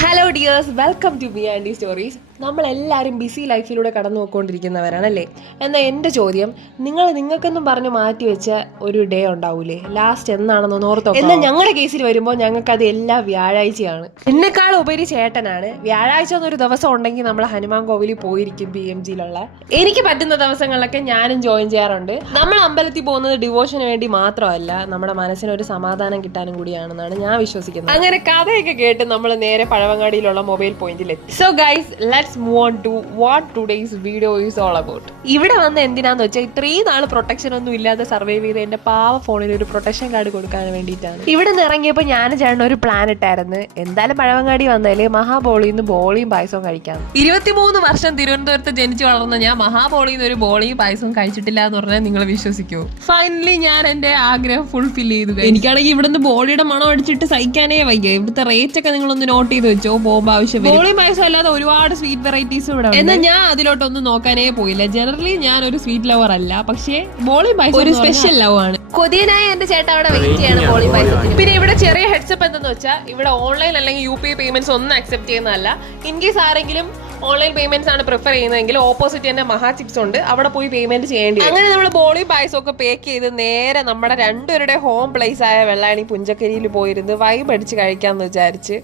Hello dears, welcome to B Andy stories. നമ്മളെല്ലാവരും busy ലൈഫിലൂടെ കടന്നു പോയിക്കൊണ്ടിരിക്കുന്നവരാണല്ലേ. എന്നാൽ എൻ്റെ ചോദ്യം, നിങ്ങൾക്കെന്നും പറഞ്ഞ് മാറ്റി വെച്ച ഒരു ഡേ ഉണ്ടാവൂലേ, ലാസ്റ്റ് എന്നാണെന്ന് ഓർത്തോ? എന്നാൽ ഞങ്ങളുടെ കേസിൽ വരുമ്പോൾ ഞങ്ങൾക്കത് എല്ലാ വ്യാഴാഴ്ചയാണ്. എന്നെക്കാൾ ഉപരി ചേട്ടനാണ്. വ്യാഴാഴ്ച എന്നൊരു ദിവസം ഉണ്ടെങ്കിൽ നമ്മൾ ഹനുമാൻ കോവിലിൽ പോയിരിക്കും. BMGയിലുള്ള എനിക്ക് പറ്റുന്ന ദിവസങ്ങളിലൊക്കെ ഞാനും ജോയിൻ ചെയ്യാറുണ്ട്. നമ്മൾ അമ്പലത്തിൽ പോകുന്നത് ഡിവോഷന് വേണ്ടി മാത്രമല്ല, നമ്മുടെ മനസ്സിനൊരു സമാധാനം കിട്ടാനും കൂടിയാണെന്നാണ് ഞാൻ വിശ്വസിക്കുന്നത്. അങ്ങനെ കഥയൊക്കെ കേട്ട് നമ്മൾ നേരെ പഴവങ്ങാടിയിലുള്ള മൊബൈൽ പോയിന്റിൽ എത്തി. So guys, let's move on to what today's video is all about. ഇവിടെ വന്ന് എന്തിനാന്ന് വെച്ചാൽ ഇത്രയും നാൾ പ്രൊട്ടക്ഷൻ ഒന്നും ഇല്ലാതെ സർവൈവ് ചെയ്ത് എന്റെ പാവ ഫോണിൽ ഒരു പ്രൊട്ടക്ഷൻ കാർഡ് കൊടുക്കാൻ വേണ്ടിയിട്ടാണ്. ഇവിടെ നിന്ന് ഇറങ്ങിയപ്പോൾ ഞാൻ ചേട്ടൻ ഒരു പ്ലാൻ ഇട്ടായിരുന്നു. എന്തായാലും പഴവങ്ങാടി വന്നാല് മഹാബോളിയിൽ നിന്ന് ബോളിയും പായസവും കഴിക്കാം. 23 വർഷം തിരുവനന്തപുരത്ത് ജനിച്ചു വളർന്ന ഞാൻ മഹാബോളിയിൽ നിന്ന് ഒരു ബോളിയും പായസവും കഴിച്ചിട്ടില്ല എന്ന് പറഞ്ഞാൽ നിങ്ങൾ വിശ്വസിക്കുമോ? ഫൈനലി ഞാൻ എന്റെ ആഗ്രഹം ഫുൾഫിൽ ചെയ്തു. എനിക്കാണെങ്കിൽ ഇവിടുന്ന് ബോളിയുടെ മണം അടിച്ചിട്ട് സഹിക്കാനേ വയ്യ. ഇവിടുത്തെ റേറ്റ് ഒക്കെ നിങ്ങളൊന്ന് നോട്ട് ചെയ്ത് വെച്ചോ, പോകുമ്പോൾ ആവശ്യം. ബോളി പായസം അല്ലാതെ ഒരുപാട് സ്വീറ്റ് വെറൈറ്റീസും ഇവിടെ. എന്നാൽ ഞാൻ അതിലോട്ടൊന്നും നോക്കാനേ പോയില്ല. ജനറലി ഞാൻ ഒരു സ്വീറ്റ് ലവർ അല്ല, പക്ഷേ ബോളി പായസം ഒരു സ്പെഷ്യൽ ലവ് ആണ്. കൊതിയനായ എന്റെ ചേട്ടൻ അവിടെ വെയിറ്റ് ചെയ്യാണ് ബോളി പായസത്തിന്. പിന്നെ ഇവിടെ ചെറിയ ഹെഡ്സപ്പ് എന്തെന്ന് വെച്ചാൽ, ഇവിടെ ഓൺലൈൻ അല്ലെങ്കിൽ UPI പേയ്മെന്റ്സ് ഒന്നും അക്സെപ്റ്റ് ചെയ്യുന്നതല്ല. ഇൻ കേസ് ആരെങ്കിലും ഓൺലൈൻ പേയ്മെന്റ്സ് ആണ് പ്രിഫർ ചെയ്യുന്നതെങ്കിൽ ഓപ്പോസിറ്റ് തന്നെ മഹാ ചിപ്സ് ഉണ്ട്, അവിടെ പോയി പേയ്മെന്റ് ചെയ്യേണ്ടി വരും. അങ്ങനെ നമ്മൾ ബോളി പായസം ഒക്കെ പേക്ക് ചെയ്ത് നേരെ നമ്മുടെ രണ്ടുപേരുടെ ഹോം പ്ലേസ് ആയ വെള്ളാണി പുഞ്ചക്കരിയിൽ പോയിരുന്ന് വൈബ് അടിച്ച് കഴിക്കാന്ന് വിചാരിച്ച്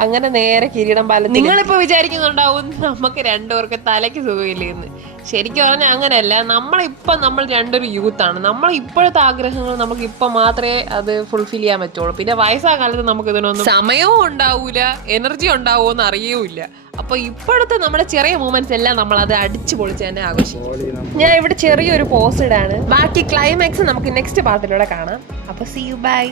അങ്ങനെ നേരെ കിരീടം പാലത്തിൽ. നിങ്ങളിപ്പോ വിചാരിക്കുന്നുണ്ടാവും നമുക്ക് രണ്ടുപേർക്ക് തലയ്ക്ക് സുഖമില്ലെന്ന്. ശരിക്കും പറഞ്ഞാൽ അങ്ങനെയല്ല. നമ്മൾ രണ്ടൊരു യൂത്താണ്. നമ്മൾ ഇപ്പോഴത്തെ ആഗ്രഹങ്ങൾ നമുക്ക് ഇപ്പൊ മാത്രമേ അത് ഫുൾഫിൽ ചെയ്യാൻ പറ്റുള്ളൂ. പിന്നെ വയസ്സായ കാലത്ത് നമുക്ക് ഇതിനൊന്നും സമയവും ഉണ്ടാവൂല, എനർജി ഉണ്ടാവുമെന്ന് അറിയൂല. അപ്പൊ ഇപ്പോഴത്തെ നമ്മുടെ ചെറിയ മൂമെന്റ്സ് എല്ലാം നമ്മൾ അത് അടിച്ചു പൊളിച്ച് തന്നെ ആഘോഷിക്കും. ഞാൻ ഇവിടെ ചെറിയൊരു പോസ്റ്റ് ഇടാണ്. ബാക്കി ക്ലൈമാക്സ് നമുക്ക് നെക്സ്റ്റ് പാർട്ടിലൂടെ കാണാം. അപ്പൊ സീ യു, ബൈ.